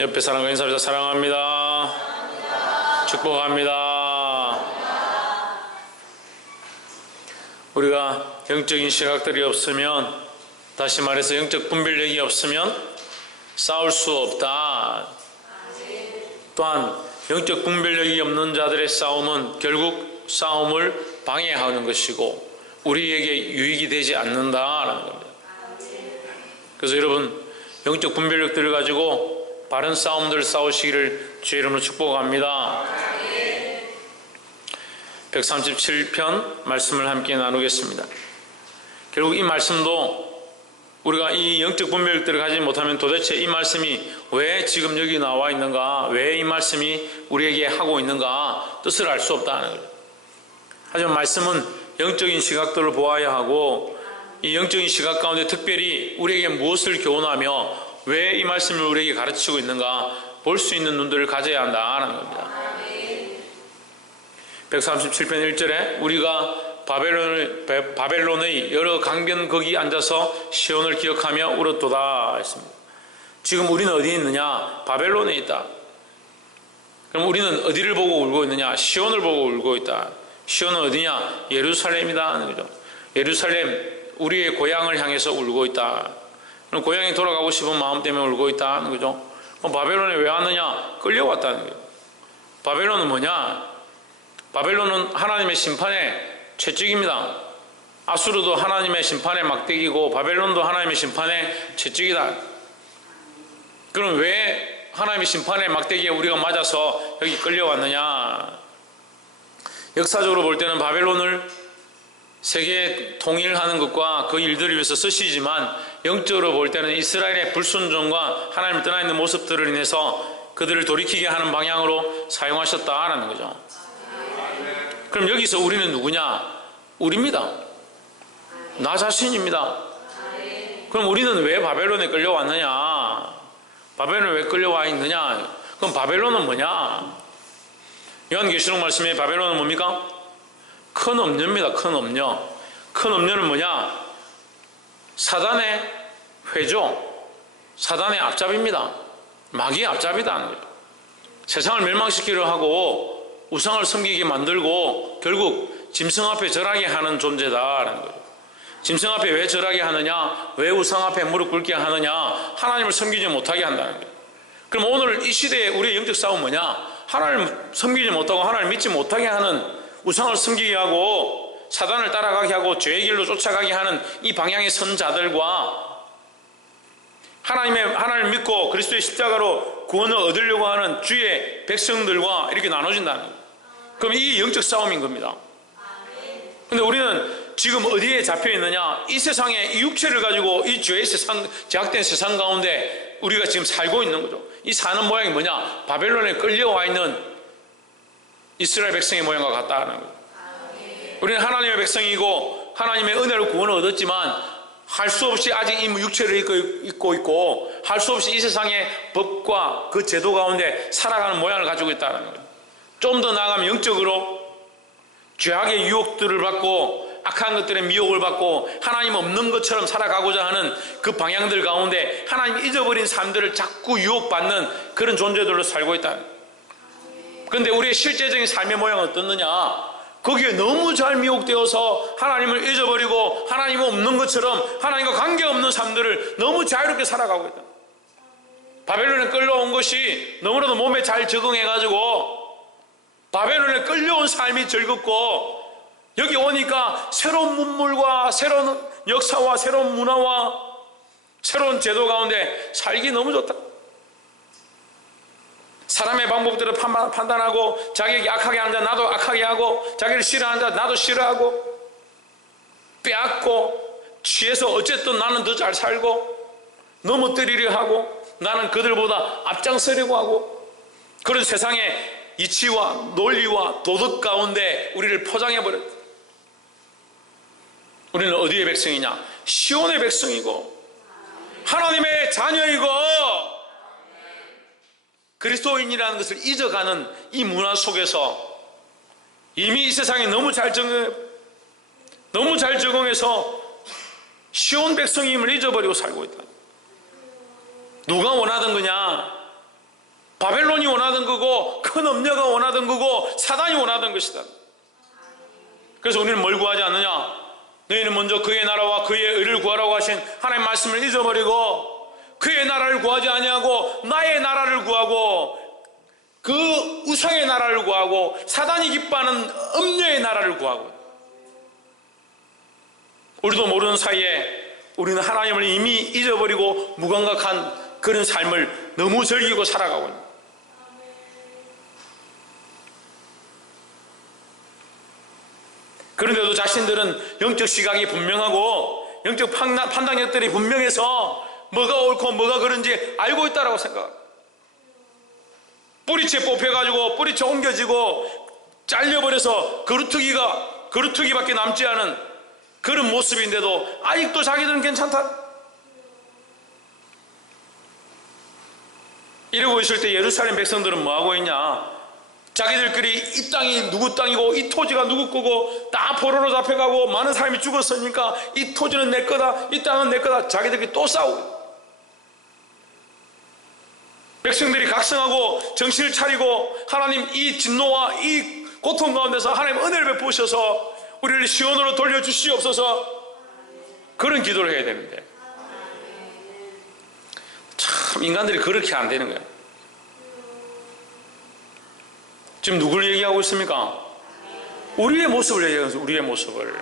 옆에 사람과 인사합시다. 사랑합니다. 축복합니다. 우리가 영적인 시각들이 없으면, 다시 말해서 영적 분별력이 없으면 싸울 수 없다. 또한 영적 분별력이 없는 자들의 싸움은 결국 싸움을 방해하는 것이고 우리에게 유익이 되지 않는다라는 겁니다. 그래서 여러분, 영적 분별력들을 가지고 바른 싸움들을 싸우시기를 주의 이름으로 축복합니다. 137편 말씀을 함께 나누겠습니다. 결국 이 말씀도 우리가 이 영적 분별력들을 가지지 못하면 도대체 이 말씀이 왜 지금 여기 나와 있는가, 왜 이 말씀이 우리에게 하고 있는가 뜻을 알 수 없다는 거예요. 하지만 말씀은 영적인 시각들을 보아야 하고, 이 영적인 시각 가운데 특별히 우리에게 무엇을 교훈하며 왜 이 말씀을 우리에게 가르치고 있는가 볼 수 있는 눈들을 가져야 한다는 겁니다. 137편 1절에 우리가 바벨론의 여러 강변 거기 앉아서 시온을 기억하며 울었도다 했습니다. 지금 우리는 어디에 있느냐? 바벨론에 있다. 그럼 우리는 어디를 보고 울고 있느냐? 시온을 보고 울고 있다. 시온은 어디냐? 예루살렘이다 하는 거죠. 예루살렘, 우리의 고향을 향해서 울고 있다. 그럼 고향에 돌아가고 싶은 마음 때문에 울고 있다 하는 거죠. 그럼 바벨론에 왜 왔느냐? 끌려왔다는 거예요. 바벨론은 뭐냐? 바벨론은 하나님의 심판의 채찍입니다. 아수르도 하나님의 심판의 막대기고 바벨론도 하나님의 심판의 채찍이다. 그럼 왜 하나님의 심판의 막대기에 우리가 맞아서 여기 끌려왔느냐? 역사적으로 볼 때는 바벨론을 세계 통일하는 것과 그 일들을 위해서 쓰시지만, 영적으로 볼 때는 이스라엘의 불순종과 하나님을 떠나 있는 모습들을 인해서 그들을 돌이키게 하는 방향으로 사용하셨다라는 거죠. 그럼 여기서 우리는 누구냐? 우리입니다. 나 자신입니다. 그럼 우리는 왜 바벨론에 끌려왔느냐? 바벨론에 왜 끌려와 있느냐? 그럼 바벨론은 뭐냐? 요한계시록 말씀에 바벨론은 뭡니까? 큰 음녀입니다. 큰 음녀. 큰 음녀는 뭐냐? 사단의 회조, 사단의 앞잡이입니다. 마귀의 앞잡이다. 세상을 멸망시키려 하고 우상을 섬기게 만들고 결국 짐승 앞에 절하게 하는 존재다라는 거예요. 짐승 앞에 왜 절하게 하느냐? 왜 우상 앞에 무릎 꿇게 하느냐? 하나님을 섬기지 못하게 한다는 거예요. 그럼 오늘 이 시대에 우리의 영적 싸움은 뭐냐? 하나님을 섬기지 못하고 하나님을 믿지 못하게 하는, 우상을 섬기게 하고 사단을 따라가게 하고 죄의 길로 쫓아가게 하는 이 방향의 선자들과 하나님을 믿고 그리스도의 십자가로 구원을 얻으려고 하는 주의 백성들과 이렇게 나눠진다는 거예요. 그럼 이 영적 싸움인 겁니다. 근데 우리는 지금 어디에 잡혀 있느냐? 이 세상에 이 육체를 가지고 이 죄의 세상, 제약된 세상 가운데 우리가 지금 살고 있는 거죠. 이 사는 모양이 뭐냐? 바벨론에 끌려와 있는 이스라엘 백성의 모양과 같다는 거예요. 우리는 하나님의 백성이고 하나님의 은혜로 구원을 얻었지만 할 수 없이 아직 이 육체를 입고 있고 할 수 없이 이 세상의 법과 그 제도 가운데 살아가는 모양을 가지고 있다는 거예요. 좀 더 나아가면 영적으로 죄악의 유혹들을 받고 악한 것들의 미혹을 받고 하나님 없는 것처럼 살아가고자 하는 그 방향들 가운데 하나님 잊어버린 삶들을 자꾸 유혹받는 그런 존재들로 살고 있다는 거예요. 그런데 우리의 실제적인 삶의 모양은 어떻느냐? 거기에 너무 잘 미혹되어서 하나님을 잊어버리고 하나님 없는 것처럼 하나님과 관계없는 삶들을 너무 자유롭게 살아가고 있다. 바벨론에 끌려온 것이 너무나도 몸에 잘 적응해가지고 바벨론에 끌려온 삶이 즐겁고 여기 오니까 새로운 문물과 새로운 역사와 새로운 문화와 새로운 제도 가운데 살기 너무 좋다. 사람의 방법대로 판단하고 자기에게 악하게 하는 자 나도 악하게 하고 자기를 싫어하는 자 나도 싫어하고 빼앗고 취해서 어쨌든 나는 더 잘 살고 넘어뜨리려 하고 나는 그들보다 앞장서려고 하고 그런 세상의 이치와 논리와 도덕 가운데 우리를 포장해버렸다. 우리는 어디의 백성이냐? 시온의 백성이고 하나님의 자녀이고 그리스도인이라는 것을 잊어가는 이 문화 속에서 이미 이 세상에 너무 잘 적응해서 시온 백성임을 잊어버리고 살고 있다. 누가 원하던 거냐? 큰 엄녀가 원하던 거고 사단이 원하던 것이다. 그래서 우리는 뭘 구하지 않느냐? 너희는 먼저 그의 나라와 그의 의를 구하라고 하신 하나님의 말씀을 잊어버리고 그의 나라를 구하지 아니하고 나의 나라를 구하고 그 우상의 나라를 구하고 사단이 기뻐하는 음녀의 나라를 구하고, 우리도 모르는 사이에 우리는 하나님을 이미 잊어버리고 무감각한 그런 삶을 너무 즐기고 살아가고 있는 거예요. 그런데도 자신들은 영적 시각이 분명하고 영적 판단력들이 분명해서 뭐가 옳고 뭐가 그런지 알고 있다고 생각합니다. 뿌리채 뽑혀가지고 뿌리채 옮겨지고 잘려버려서 거루투기밖에 남지 않은 그런 모습인데도 아직도 자기들은 괜찮다. 이러고 있을 때 예루살렘 백성들은 뭐하고 있냐? 자기들끼리 이 땅이 누구 땅이고 이 토지가 누구 거고 다 포로로 잡혀가고 많은 사람이 죽었으니까 이 토지는 내 거다, 이 땅은 내 거다. 자기들끼리 또 싸우고, 백성들이 각성하고 정신을 차리고 하나님 이 진노와 이 고통 가운데서 하나님 은혜를 베푸셔서 우리를 시온으로 돌려주시옵소서, 그런 기도를 해야 되는데 참 인간들이 그렇게 안 되는 거예요. 지금 누구를 얘기하고 있습니까? 우리의 모습을 얘기하면서 우리의 모습을.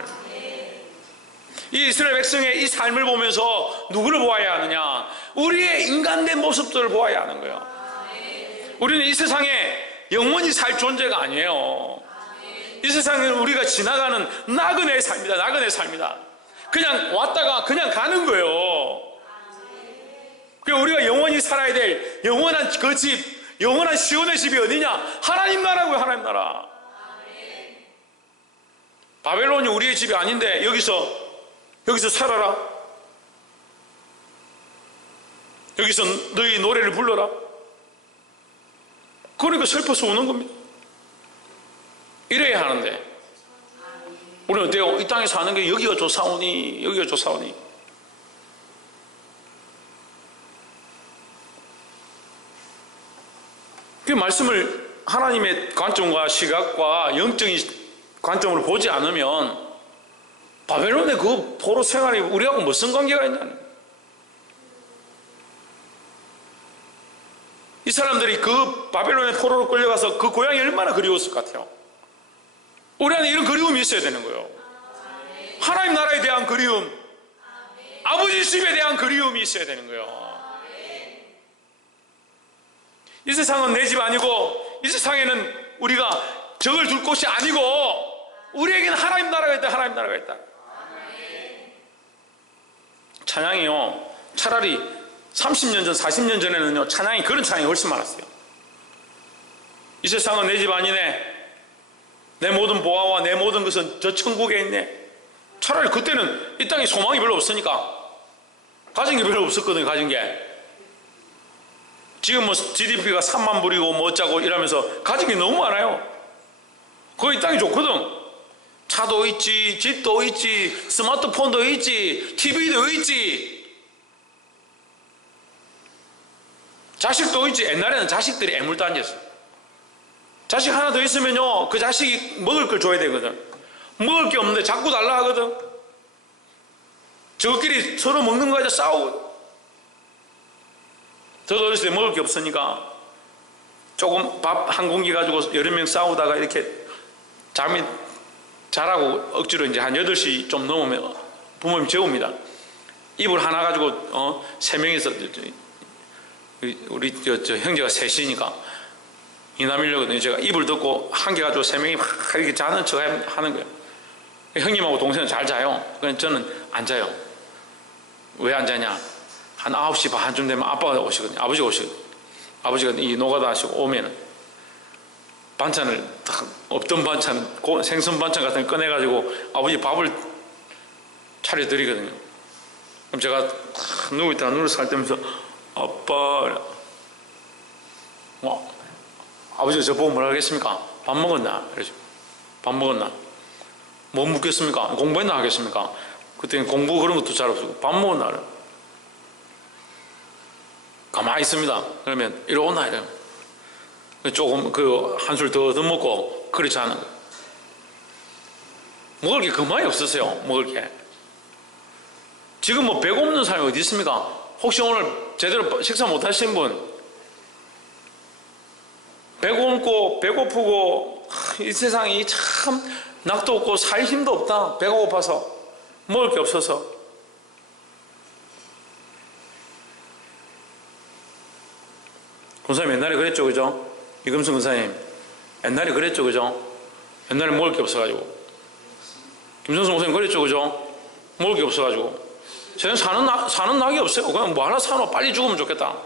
이 이스라엘 백성의 이 삶을 보면서 누구를 보아야 하느냐? 우리의 인간된 모습들을 보아야 하는 거예요. 우리는 이 세상에 영원히 살 존재가 아니에요. 이 세상은 우리가 지나가는 나그네의 삶이다. 나그네의 삶이다. 그냥 왔다가 그냥 가는 거예요. 그러니까 우리가 영원히 살아야 될 영원한 그 집, 영원한 시온의 집이 어디냐? 하나님 나라고요. 하나님 나라. 바벨론이 우리의 집이 아닌데 여기서 살아라, 여기서 너희 노래를 불러라. 그러니까 슬퍼서 우는 겁니다. 이래야 하는데 우리는 어때요? 이 땅에 사는 게 여기가 좋사오니 여기가 좋사오니. 그 말씀을 하나님의 관점과 시각과 영적인 관점으로 보지 않으면 바벨론의 그 포로 생활이 우리하고 무슨 관계가 있냐는. 이 사람들이 그 바벨론의 포로로 끌려가서 그 고향이 얼마나 그리웠을 것 같아요. 우리 안에 이런 그리움이 있어야 되는 거예요. 하나님 나라에 대한 그리움, 아버지 집에 대한 그리움이 있어야 되는 거예요. 이 세상은 내 집 아니고, 이 세상에는 우리가 적을 둘 곳이 아니고, 우리에게는 하나님 나라가 있다. 하나님 나라가 있다. 찬양이요, 차라리 30년 전 40년 전에는요 찬양이, 그런 찬양이 훨씬 많았어요. 이 세상은 내 집 아니네, 내 모든 보화와 내 모든 것은 저 천국에 있네. 차라리 그때는 이 땅에 소망이 별로 없으니까 가진 게 별로 없었거든요. 가진 게. 지금 뭐 GDP가 3만 불이고 뭐 어쩌고 이러면서 가진 게 너무 많아요. 거기 땅이 좋거든. 차도 있지, 집도 있지, 스마트폰도 있지, TV도 있지, 자식도 있지. 옛날에는 자식들이 애물도 앉았어요. 자식 하나 더 있으면요 그 자식이 먹을 걸 줘야 되거든. 먹을 게 없는데 자꾸 달라 하거든. 저끼리 서로 먹는 거 가지고 싸우고. 저도 어렸을 때 먹을 게 없으니까 조금 밥 한 공기 가지고 여러 명 싸우다가 이렇게 잠이 자라고 억지로 이제 한 8시 좀 넘으면 부모님 재웁니다. 이불 하나 가지고 3명이서 우리 저 형제가 셋이니까 이남이려거든요. 제가 이불 덮고 한 개 가지고 3명이 막 이렇게 자는 척 하는 거예요. 형님하고 동생은 잘 자요. 그냥 저는 안 자요. 왜 안 자냐? 한 9시 반쯤 되면 아빠가 오시거든요. 아버지가 오시거든요. 아버지가 이 노가다 하시고 오면은 반찬을 딱 없던 반찬, 생선 반찬 같은 거 꺼내가지고 아버지 밥을 차려드리거든요. 그럼 제가 누워있다가 누워서 살 때면서 아빠, 아버지가 저 보고 뭐라 하겠습니까? 밥 먹었나? 그러죠. 밥 먹었나? 뭐 묻겠습니까? 공부했나 하겠습니까? 그때는 공부 그런 것도 잘 없고 밥 먹었나? 가만히 있습니다. 그러면 이리 오나? 이래요. 조금 한술 더 먹고 그렇지 않은 거예요. 먹을 게 그만이 없었어요. 먹을 게. 지금 뭐 배고 없는 사람이 어디 있습니까? 혹시 오늘 제대로 식사 못 하신 분? 배고프고 배고프고 이 세상이 참 낙도 없고 살 힘도 없다. 배가 고파서 먹을 게 없어서. 권사님 옛날에 그랬죠, 그죠? 이금순 권사님 옛날에 그랬죠, 그죠? 옛날에 먹을 게 없어가지고. 김성수 목사님 그랬죠, 그죠? 먹을 게 없어가지고. 저는 사는 낙이 없어요. 그냥 뭐 하나 사놓아 빨리 죽으면 좋겠다.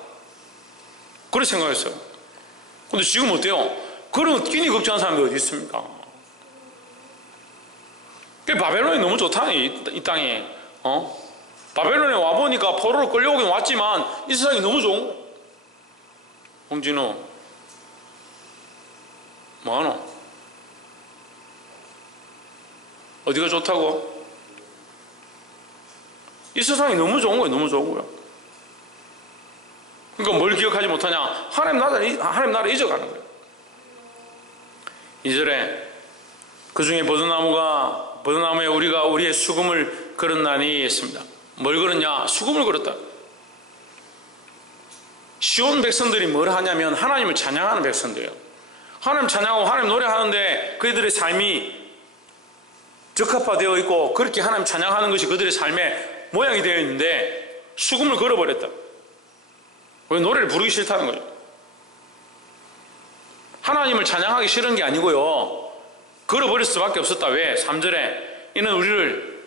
그렇게 생각했어요. 근데 지금 어때요? 그런 끼니 걱정하는 사람이 어디 있습니까? 바벨론이 너무 좋다, 이 땅이. 바벨론에 와보니까 포로로 끌려오긴 왔지만 이 세상이 너무 좋은 거. 홍진우 뭐하노? 어디가 좋다고? 이 세상이 너무 좋은 거예요. 너무 좋은 거예요. 그러니까 뭘 기억하지 못하냐? 하나님 나라 잊어가는 거예요. 2절에 그 중에 버드나무에 우리가 우리의 수금을 걸었나니 했습니다. 뭘 걸었냐? 수금을 걸었다. 시온 백성들이 뭘 하냐면 하나님을 찬양하는 백성들이에요. 하나님 찬양하고 하나님 노래하는데 그들의 삶이 적합화되어 있고 그렇게 하나님 찬양하는 것이 그들의 삶의 모양이 되어 있는데 수금을 걸어버렸다. 왜? 노래를 부르기 싫다는 거죠. 하나님을 찬양하기 싫은 게 아니고요, 걸어버릴 수밖에 없었다. 왜? 3절에 이는 우리를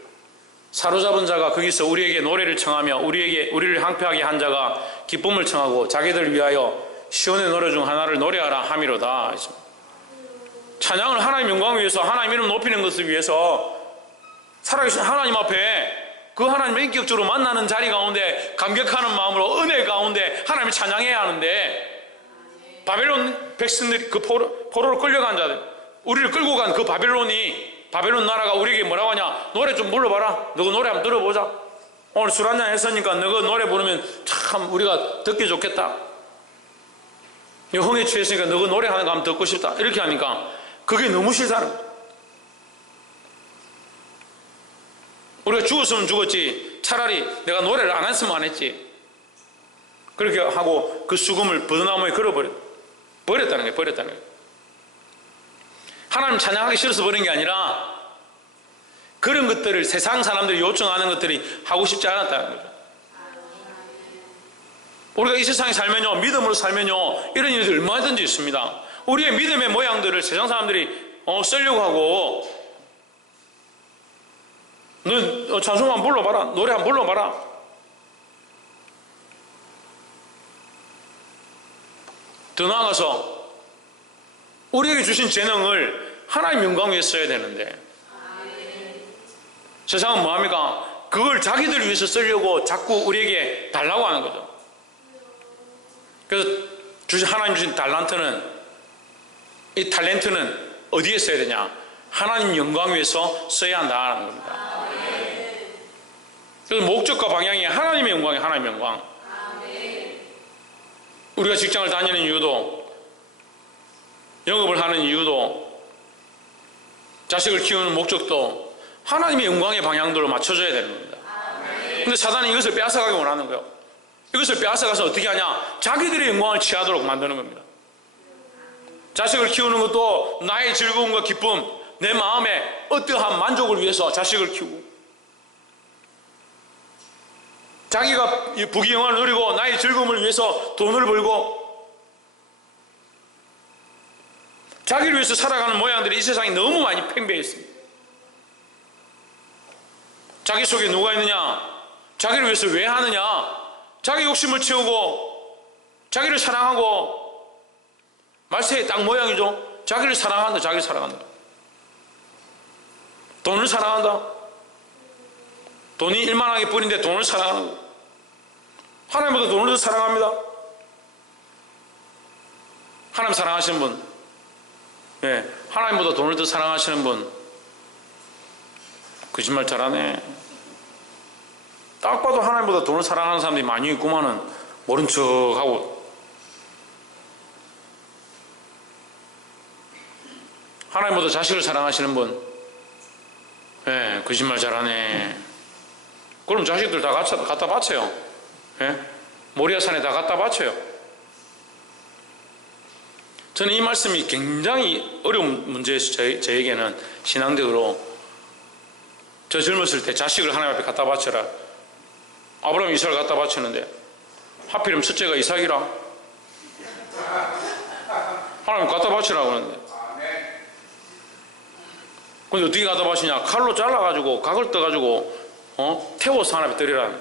사로잡은 자가 거기서 우리에게 노래를 청하며 우리를 항폐하게 한 자가 기쁨을 청하고 자기들을 위하여 시온의 노래 중 하나를 노래하라 함이로다. 찬양을 하나님 영광을 위해서, 하나님 이름 높이는 것을 위해서 살아계신 하나님 앞에 그 하나님을 인격적으로 만나는 자리 가운데 감격하는 마음으로 은혜 가운데 하나님을 찬양해야 하는데, 바벨론 백성들이 그 포로로 끌려간 자들, 우리를 끌고 간 그 바벨론 나라가 우리에게 뭐라고 하냐? 노래 좀 불러봐라. 너가 노래 한번 들어보자. 오늘 술 한잔 했으니까 너가 노래 부르면 참 우리가 듣기 좋겠다. 흥에 취했으니까 너가 노래하는 거 한번 듣고 싶다. 이렇게 하니까 그게 너무 싫다는 거야. 우리가 죽었으면 죽었지 차라리 내가 노래를 안 했으면 안 했지. 그렇게 하고 그 수금을 버드나무에 버렸다는 거예요. 하나님 찬양하기 싫어서 버린 게 아니라 그런 것들을, 세상 사람들이 요청하는 것들이 하고 싶지 않았다는 거죠. 우리가 이 세상에 살면요, 믿음으로 살면요, 이런 일들이 얼마든지 있습니다. 우리의 믿음의 모양들을 세상 사람들이 쓰려고 하고, 너 찬송 한번 불러봐라, 노래 한번 불러봐라. 더 나아가서 우리에게 주신 재능을 하나님 영광 위해 써야 되는데, 세상은 뭐합니까? 그걸 자기들 위해서 쓰려고 자꾸 우리에게 달라고 하는 거죠. 그래서 하나님 주신 이 탤런트는 어디에 써야 되냐? 하나님 영광 위해서 써야 한다는 겁니다. 그래서 목적과 방향이 하나님의 영광이에요. 하나님의 영광. 우리가 직장을 다니는 이유도, 영업을 하는 이유도, 자식을 키우는 목적도 하나님의 영광의 방향대로 맞춰줘야 되는 겁니다. 근데 사단이 이것을 빼앗아가기 원하는 거예요. 이것을 빼앗아가서 어떻게 하냐? 자기들의 영광을 취하도록 만드는 겁니다. 자식을 키우는 것도 나의 즐거움과 기쁨, 내 마음의 어떠한 만족을 위해서 자식을 키우고, 자기가 부귀영화를 누리고 나의 즐거움을 위해서 돈을 벌고, 자기를 위해서 살아가는 모양들이 이 세상에 너무 많이 팽배해 있습니다. 자기 속에 누가 있느냐? 자기를 위해서 왜 하느냐? 자기 욕심을 채우고 자기를 사랑하고, 말세의 딱 모양이죠. 자기를 사랑한다. 자기를 사랑한다. 돈을 사랑한다. 돈이 일만하게 뿐인데 돈을 사랑하는 거. 하나님보다 돈을 더 사랑합니다. 하나님 사랑하시는 분, 하나님보다 돈을 더 사랑하시는 분, 거짓말 잘하네. 딱 봐도 하나님보다 돈을 사랑하는 사람들이 많이 있구만은 모른 척하고. 하나님보다 자식을 사랑하시는 분? 예, 거짓말 잘하네. 그럼 자식들 다 갖다 바쳐요. 예? 모리아산에 다 갖다 바쳐요. 저는 이 말씀이 굉장히 어려운 문제였어요. 저에게는 신앙적으로. 저 젊었을 때 자식을 하나님 앞에 갖다 바쳐라. 아브라함이 이삭을 갖다 바쳤는데 하필이면 첫째가 이삭이라. 하나님 갖다 바치라고 그러는데. 근데 어떻게 갖다 바치냐? 칼로 잘라가지고 각을 떠가지고 태워서 하나님 앞에 드리라.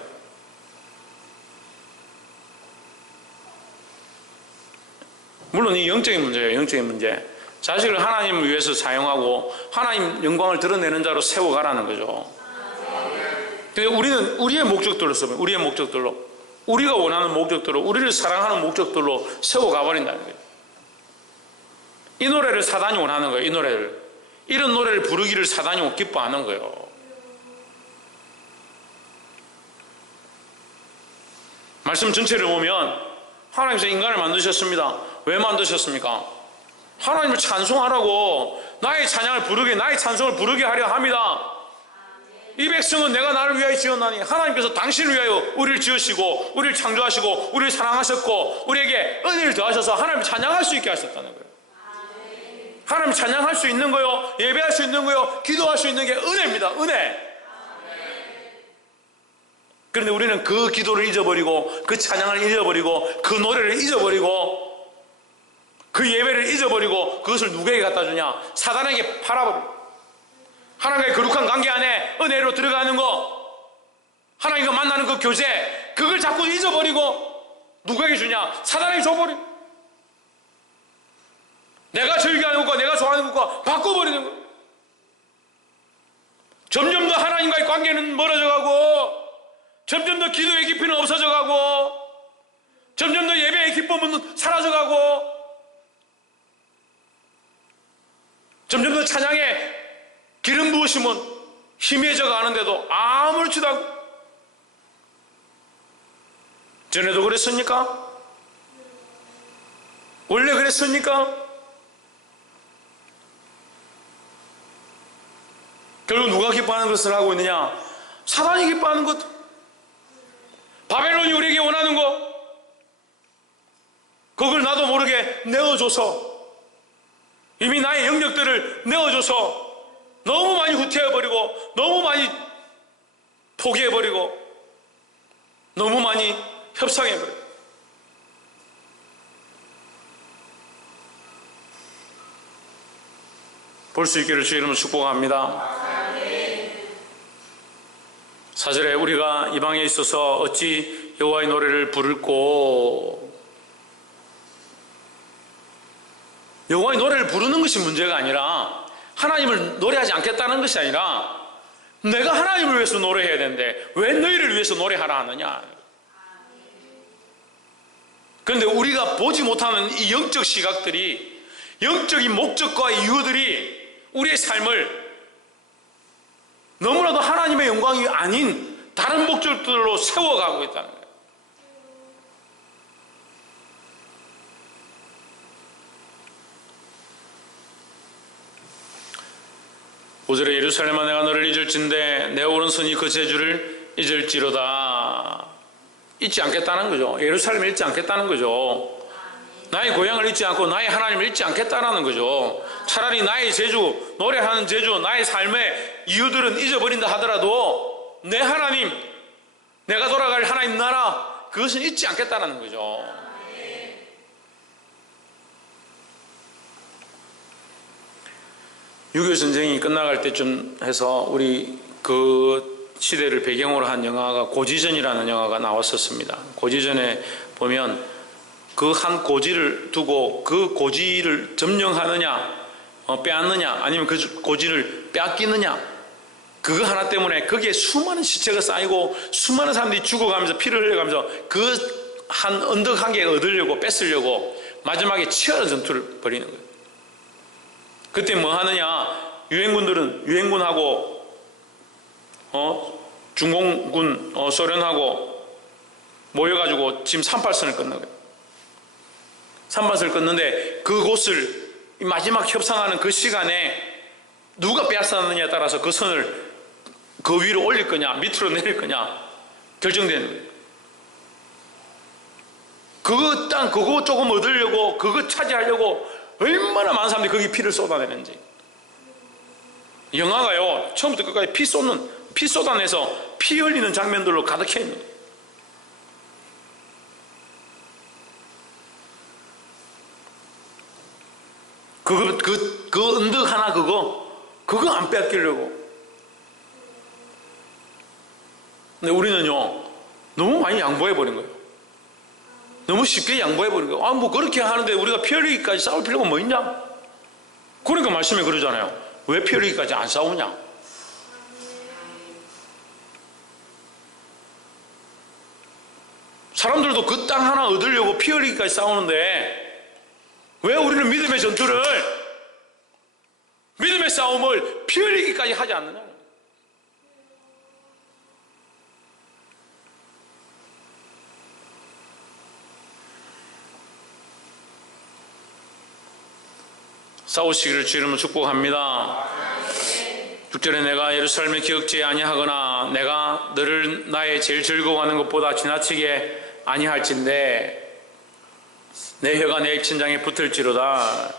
물론 이 영적인 문제예요. 영적인 문제. 자식을 하나님을 위해서 사용하고 하나님 영광을 드러내는 자로 세워가라는 거죠. 근데 우리는 우리의 목적들로 쓰면 우리의 목적들로 우리가 원하는 목적들로 우리를 사랑하는 목적들로 세워가버린다는 거예요. 이 노래를 사단이 원하는 거예요. 이 노래를. 이런 노래를 부르기를 사단이 기뻐하는 거예요. 말씀 전체를 보면 하나님께서 인간을 만드셨습니다. 왜 만드셨습니까? 하나님을 찬송하라고, 나의 찬양을 부르게, 나의 찬송을 부르게 하려 합니다. 이 백성은 내가 나를 위하여 지었나니, 하나님께서 당신을 위하여 우리를 지으시고 우리를 창조하시고 우리를 사랑하셨고 우리에게 은혜를 더하셔서 하나님을 찬양할 수 있게 하셨다는 거예요. 하나님 찬양할 수 있는 거요, 예배할 수 있는 거요, 기도할 수 있는 게 은혜입니다. 은혜. 그런데 우리는 그 기도를 잊어버리고 그 찬양을 잊어버리고 그 노래를 잊어버리고 그 예배를 잊어버리고 그것을 누구에게 갖다 주냐? 사단에게 팔아버리고, 하나님과의 거룩한 관계 안에 은혜로 들어가는 거, 하나님과 만나는 그 교제, 그걸 자꾸 잊어버리고 누구에게 주냐? 사단에게 줘버리고, 내가 즐겨하는 것과 내가 좋아하는 것과 바꿔버리는 거. 점점 더 하나님과의 관계는 멀어져가고, 점점 더 기도의 깊이는 없어져가고, 점점 더 예배의 기쁨은 사라져가고, 점점 더 찬양의 기름 부으심은 희미해져 가는데도 아무렇지도 않고. 전에도 그랬습니까? 원래 그랬습니까? 결국 누가 기뻐하는 것을 하고 있느냐? 사단이 기뻐하는 것. 바벨론이 우리에게 원하는 것, 그걸 나도 모르게 내어줘서, 이미 나의 영역들을 내어줘서 너무 많이 후퇴해버리고 너무 많이 포기해버리고 너무 많이 협상해버리고. 볼 수 있기를 주의 이름으로 축복합니다. 4절에 우리가 이 방에 있어서 어찌 여호와의 노래를 부를꼬. 여호와의 노래를 부르는 것이 문제가 아니라, 하나님을 노래하지 않겠다는 것이 아니라, 내가 하나님을 위해서 노래해야 되는데 왜 너희를 위해서 노래하라 하느냐. 그런데 우리가 보지 못하는 이 영적 시각들이, 영적인 목적과 이유들이 우리의 삶을 너무나도 하나님의 영광이 아닌 다른 목적들로 세워가고 있다는 거예요. 오절에 예루살렘아 내가 너를 잊을진대 내 오른손이 그 제주를 잊을지로다. 잊지 않겠다는 거죠. 예루살렘을 잊지 않겠다는 거죠. 나의 고향을 잊지 않고 나의 하나님을 잊지 않겠다는 거죠. 차라리 나의 제주, 노래하는 제주, 나의 삶의 이유들은 잊어버린다 하더라도 내 하나님, 내가 돌아갈 하나님 나라, 그것은 잊지 않겠다는 거죠. (6.25) 전쟁이 끝나갈 때쯤 해서 우리 그 시대를 배경으로 한 영화가 고지전이라는 영화가 나왔었습니다. 고지전에 보면 그 한 고지를 두고 그 고지를 점령하느냐, 빼앗느냐, 아니면 그 고지를 빼앗기느냐, 그거 하나 때문에 거기에 수많은 시체가 쌓이고 수많은 사람들이 죽어가면서 피를 흘려가면서 그 한 언덕 한 개 얻으려고 뺏으려고 마지막에 치열한 전투를 벌이는 거예요. 그때 뭐 하느냐? 유엔군하고 중공군, 소련하고 모여가지고 지금 38선을 끊는 거예요. 38선을 끊는데 그곳을 이 마지막 협상하는 그 시간에 누가 빼앗았느냐에 따라서 그 선을 그 위로 올릴 거냐 밑으로 내릴 거냐 결정되는 거예요. 그거 땅 그거 조금 얻으려고 그거 차지하려고 얼마나 많은 사람들이 거기 피를 쏟아내는지. 영화가요 처음부터 끝까지 피 쏟아내서 피 흘리는 장면들로 가득해 있는 거예요. 그 언덕 하나 그거 안 뺏기려고. 근데 우리는요 너무 많이 양보해버린 거예요. 너무 쉽게 양보해버린 거예요. 뭐 그렇게 하는데 우리가 피 흘리기까지 싸울 필요가 뭐 있냐. 그러니까 말씀에 그러잖아요. 왜 피 흘리기까지 안 싸우냐. 사람들도 그 땅 하나 얻으려고 피 흘리기까지 싸우는데 왜 우리는 믿음의 전투를, 믿음의 싸움을 피 흘리기까지 하지 않느냐. 싸우시기를 주 이름으로 축복합니다. 6절에 내가 예루살렘에 기억지 아니하거나 내가 너를 나의 제일 즐거워하는 것보다 지나치게 아니할진대 내 혀가 내 입천장에 붙을지로다.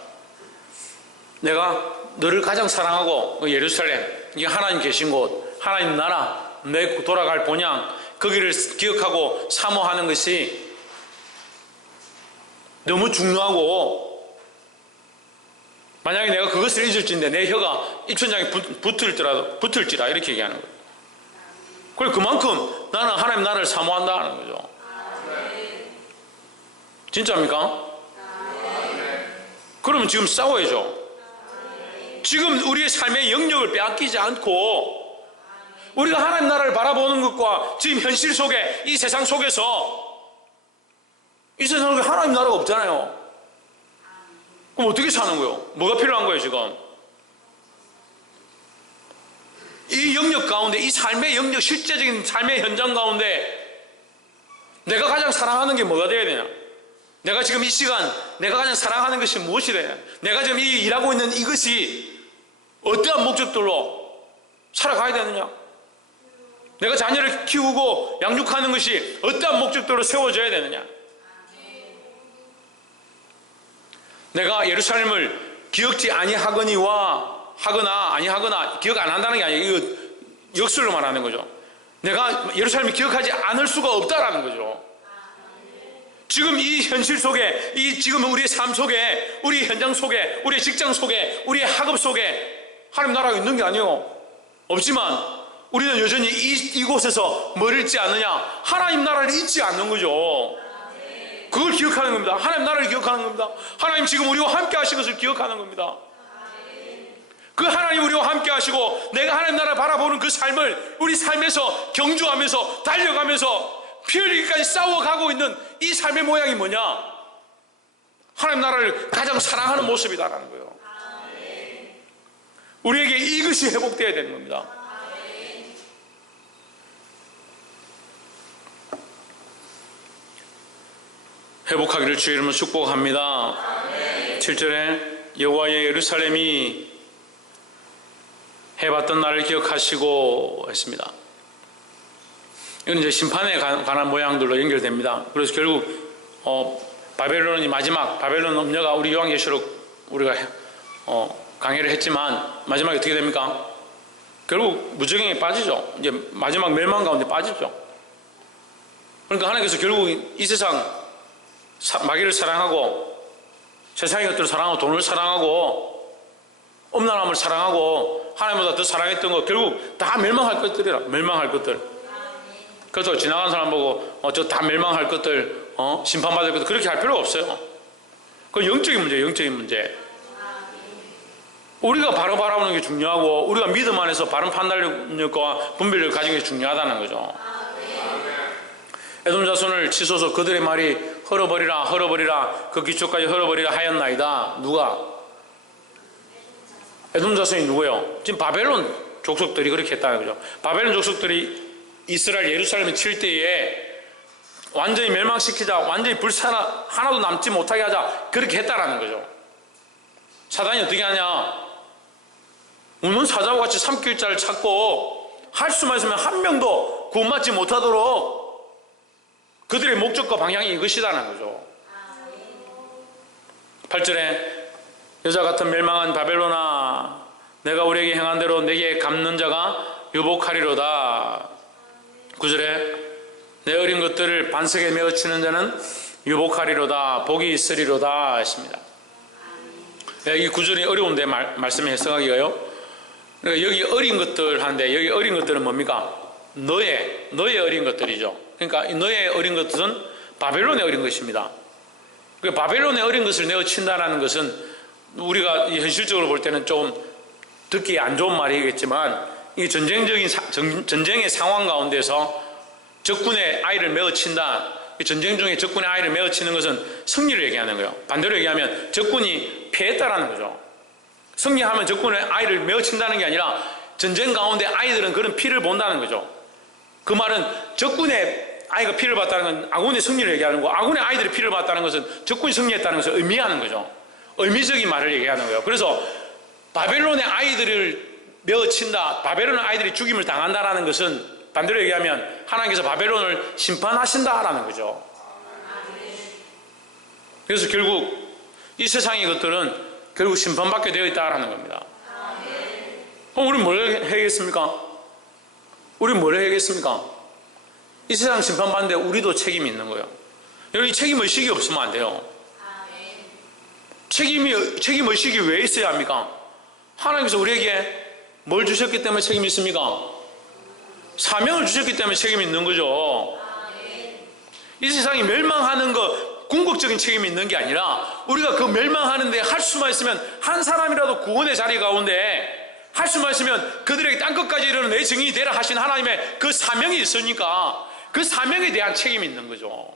내가 너를 가장 사랑하고 그 예루살렘, 이게 하나님 계신 곳, 하나님 나라, 내 돌아갈 본향, 거기를 기억하고 사모하는 것이 너무 중요하고, 만약에 내가 그것을 잊을진데 내 혀가 입천장에 붙을지라 이렇게 얘기하는 거예요. 그래서 그만큼 나는 하나님 나라를 사모한다는 거죠. 진짜입니까? 그러면 지금 싸워야죠. 지금 우리의 삶의 영역을 빼앗기지 않고 우리가 하나님 나라를 바라보는 것과 지금 현실 속에 이 세상 속에서, 이 세상 속에 하나님 나라가 없잖아요. 그럼 어떻게 사는 거예요? 뭐가 필요한 거예요 지금? 이 영역 가운데, 이 삶의 영역, 실제적인 삶의 현장 가운데 내가 가장 사랑하는 게 뭐가 되어야 되냐? 내가 지금 이 시간 내가 가장 사랑하는 것이 무엇이 되냐? 내가 지금 이 일하고 있는 이것이 어떠한 목적들로 살아가야 되느냐? 내가 자녀를 키우고 양육하는 것이 어떠한 목적들로 세워져야 되느냐? 내가 예루살렘을 기억지 아니하거니와 하거나 아니하거나 기억 안 한다는 게 아니에요. 이거 역설로 말하는 거죠. 내가 예루살렘을 기억하지 않을 수가 없다라는 거죠. 지금 이 현실 속에, 이 지금 우리의 삶 속에, 우리 현장 속에, 우리의 직장 속에, 우리의 학업 속에 하나님 나라가 있는 게 아니에요. 없지만 우리는 여전히 이곳에서 뭘 잊지 않느냐? 하나님 나라를 잊지 않는 거죠. 그걸 기억하는 겁니다. 하나님 나라를 기억하는 겁니다. 하나님 지금 우리와 함께 하신 것을 기억하는 겁니다. 그 하나님 우리와 함께 하시고 내가 하나님 나라를 바라보는 그 삶을 우리 삶에서 경주하면서 달려가면서 피 흘리기까지 싸워가고 있는 이 삶의 모양이 뭐냐? 하나님 나라를 가장 사랑하는 모습이다라는 거예요. 우리에게 이것이 회복되어야 되는 겁니다. 회복하기를 주의 이름으로 축복합니다. 7절에 여호와의 예루살렘이 해봤던 날을 기억하시고 했습니다. 이건 이제 심판에 관한 모양들로 연결됩니다. 그래서 결국 바벨론이 마지막, 바벨론 음녀가 우리 요한계시록 우리가 강의를 했지만 마지막에 어떻게 됩니까? 결국 무적행에 빠지죠. 이제 마지막 멸망 가운데 빠지죠. 그러니까 하나님께서 결국 이 세상 마귀를 사랑하고 세상의 것들을 사랑하고 돈을 사랑하고 음란함을 사랑하고 하나님보다 더 사랑했던 거 결국 다 멸망할 것들이라. 멸망할 것들. 그래서 지나가는 사람 보고 저 다 멸망할 것들, 심판받을 것들 그렇게 할 필요가 없어요. 그건 영적인 문제예요. 영적인 문제. 우리가 바로 바라보는 게 중요하고 우리가 믿음 안에서 바른 판단력과 분별력을 가지는 게 중요하다는 거죠. 에돔 자손을 치소서 그들의 말이 헐어버리라 헐어버리라 그 기초까지 헐어버리라 하였나이다. 누가? 에돔 자손이 누구예요? 지금 바벨론 족속들이 그렇게 했다는 거죠. 바벨론 족속들이 이스라엘 예루살렘을 칠 때에 완전히 멸망시키자, 완전히 불사나 하나도 남지 못하게 하자 그렇게 했다라는 거죠. 사단이 어떻게 하냐? 우는 사자와 같이 삼킬자를 찾고 할 수만 있으면 한 명도 구원받지 못하도록 그들의 목적과 방향이 이것이다는 거죠. 8절에 여자 같은 멸망한 바벨론아, 내가 우리에게 행한 대로 내게 갚는 자가 유복하리로다. 9절에 내 어린 것들을 반석에 메어치는 자는 유복하리로다. 복이 있으리로다 했습니다. 이 9절이 어려운데 말씀을 해석하기가요. 그러니까 여기 어린 것들 하는데, 여기 어린 것들은 뭡니까? 너의 어린 것들이죠. 그러니까 너의 어린 것들은 바벨론의 어린 것입니다. 그러니까 바벨론의 어린 것을 내어친다는 것은 우리가 현실적으로 볼 때는 좀 듣기 안 좋은 말이겠지만, 이 전쟁의 상황 가운데서 적군의 아이를 메어친다. 전쟁 중에 적군의 아이를 메어치는 것은 승리를 얘기하는 거예요. 반대로 얘기하면 적군이 패했다라는 거죠. 승리하면 적군의 아이를 메어친다는 게 아니라 전쟁 가운데 아이들은 그런 피를 본다는 거죠. 그 말은 적군의 아이가 피를 봤다는 건 아군의 승리를 얘기하는 거고, 아군의 아이들이 피를 봤다는 것은 적군이 승리했다는 것을 의미하는 거죠. 의미적인 말을 얘기하는 거예요. 그래서 바벨론의 아이들을 메어친다, 바벨론의 아이들이 죽임을 당한다라는 것은 반대로 얘기하면 하나님께서 바벨론을 심판하신다라는 거죠. 그래서 결국 이 세상의 것들은 결국 심판받게 되어 있다라는 겁니다. 그럼 우리는 뭘 해야겠습니까? 우리는 뭘 해야겠습니까? 이 세상 심판받는데 우리도 책임이 있는 거예요. 여러분, 이 책임의식이 없으면 안 돼요. 책임의식이 왜 있어야 합니까? 하나님께서 우리에게 뭘 주셨기 때문에 책임이 있습니까? 사명을 주셨기 때문에 책임이 있는 거죠. 이 세상이 멸망하는 것, 궁극적인 책임이 있는 게 아니라 우리가 그 멸망하는데 할 수만 있으면, 한 사람이라도 구원의 자리 가운데 할 수만 있으면 그들에게 땅끝까지 이르는 내 증인이 되라 하신 하나님의 그 사명이 있으니까 그 사명에 대한 책임이 있는 거죠.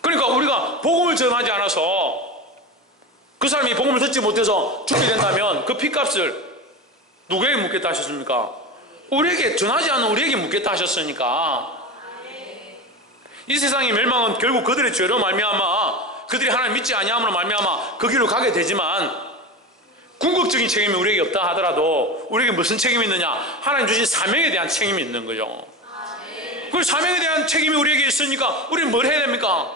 그러니까 우리가 복음을 전하지 않아서 그 사람이 복음을 듣지 못해서 죽게 된다면 그 피값을 누구에게 묻겠다 하셨습니까? 우리에게, 전하지 않은 우리에게 묻겠다 하셨으니까. 이 세상의 멸망은 결국 그들의 죄로 말미암아, 그들이 하나님 믿지 아니함으로 말미암아 그 길로 가게 되지만, 궁극적인 책임이 우리에게 없다 하더라도 우리에게 무슨 책임이 있느냐? 하나님 주신 사명에 대한 책임이 있는 거죠. 그 사명에 대한 책임이 우리에게 있으니까 우리는 뭘 해야 됩니까?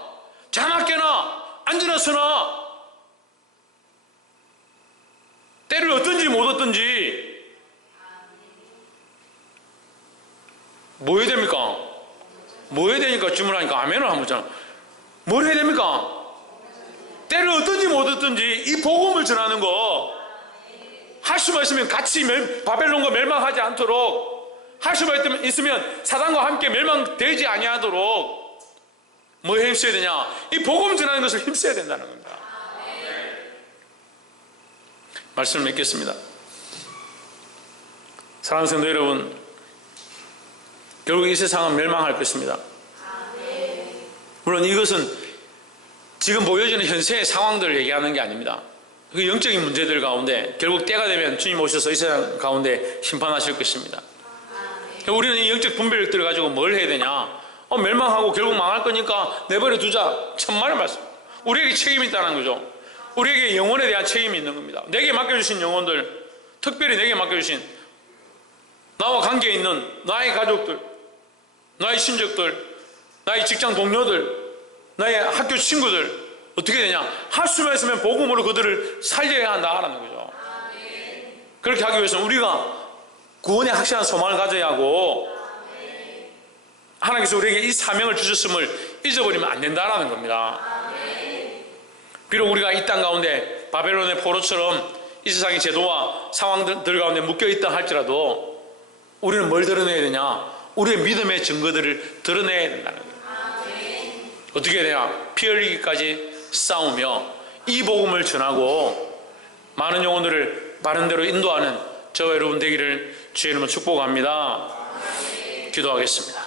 자나깨나 앉으나 서나 때를 얻든지 못 얻든지 뭐 해야 됩니까? 뭐 해야 되니까 질문하니까 아멘을 한번 잖아. 뭘 해야 됩니까? 때를 얻든지 못 얻든지 이 복음을 전하는 거 할 수만 있으면 같이 바벨론과 멸망하지 않도록, 할 수만 있으면 사단과 함께 멸망되지 아니하도록 뭐 힘써야 되냐? 이 복음 전하는 것을 힘써야 된다는 겁니다. 말씀을 맺겠습니다. 사랑하는 성도 여러분, 결국 이 세상은 멸망할 것입니다. 물론 이것은 지금 보여지는 현세의 상황들을 얘기하는 게 아닙니다. 그 영적인 문제들 가운데 결국 때가 되면 주님 오셔서 이 세상 가운데 심판하실 것입니다. 우리는 이 영적 분별력들을 가지고 뭘 해야 되냐? 멸망하고 결국 망할 거니까 내버려 두자. 천만의 말씀. 우리에게 책임이 있다는 거죠. 우리에게 영혼에 대한 책임이 있는 겁니다. 내게 맡겨주신 영혼들, 특별히 내게 맡겨주신 나와 관계에 있는 나의 가족들, 나의 친족들, 나의 직장 동료들, 나의 학교 친구들, 어떻게 되냐? 할 수만 있으면 복음으로 그들을 살려야 한다라는 거죠. 그렇게 하기 위해서는 우리가 구원의 확실한 소망을 가져야 하고, 하나님께서 우리에게 이 사명을 주셨음을 잊어버리면 안 된다라는 겁니다. 비록 우리가 이 땅 가운데 바벨론의 포로처럼 이 세상의 제도와 상황들 가운데 묶여있다 할지라도 우리는 뭘 드러내야 되냐? 우리의 믿음의 증거들을 드러내야 된다는 거예요. 어떻게 해야 되냐? 피 흘리기까지 싸우며 이 복음을 전하고 많은 영혼들을 바른 대로 인도하는 저와 여러분 되기를 주의 이름으로 축복합니다. 기도하겠습니다.